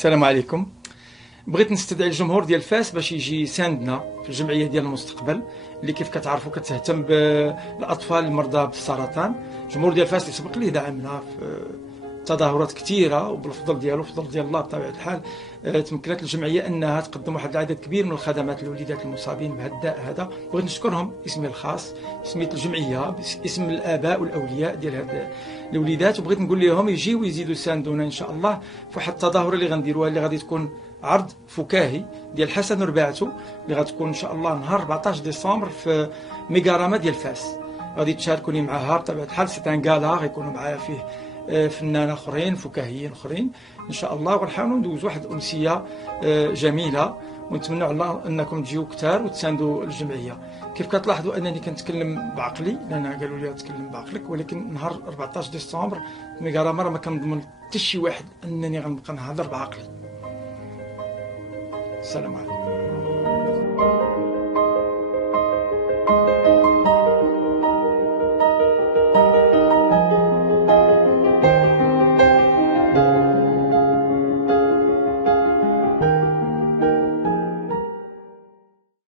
السلام عليكم. بغيت نستدعي الجمهور ديال فاس باش يجي يساندنا في الجمعيه ديال المستقبل اللي كيف كتعرفوا كتهتم بالاطفال المرضى بالسرطان. الجمهور ديال فاس اللي سبق ليه دعمنا في تظاهرات كثيره، وبالفضل ديالو فضل ديال الله بطبيعه الحال تمكنت الجمعيه انها تقدم واحد العدد كبير من الخدمات للوليدات المصابين بهذا الداء هذا. بغيت نشكرهم اسمي الخاص، سميت الجمعيه باسم الاباء والاولياء ديال هاد الوليدات، وبغيت نقول لهم يجيو يزيدوا يساندونا ان شاء الله في واحد التظاهره اللي غنديروها، اللي غادي تكون عرض فكاهي ديال حسن ورباعته، اللي غتكون ان شاء الله نهار 14 ديسمبر في ميغاراما ديال فاس. غادي تشاركوني معها بطبيعه الحال، سي ان كالا غيكونوا معايا فيه فنان اخرين فكاهيين اخرين ان شاء الله، ونحاولوا ندوزوا واحد الامسيه جميله، ونتمنى على انكم تجيو كثار وتساندوا الجمعيه. كيف كتلاحظوا انني كنتكلم بعقلي، لان قالوا لي تكلم بعقلك، ولكن نهار 14 ديسمبر ميغاراما ما كنضمن حتى شي واحد انني غنبقى نهضر بعقلي. السلام عليكم.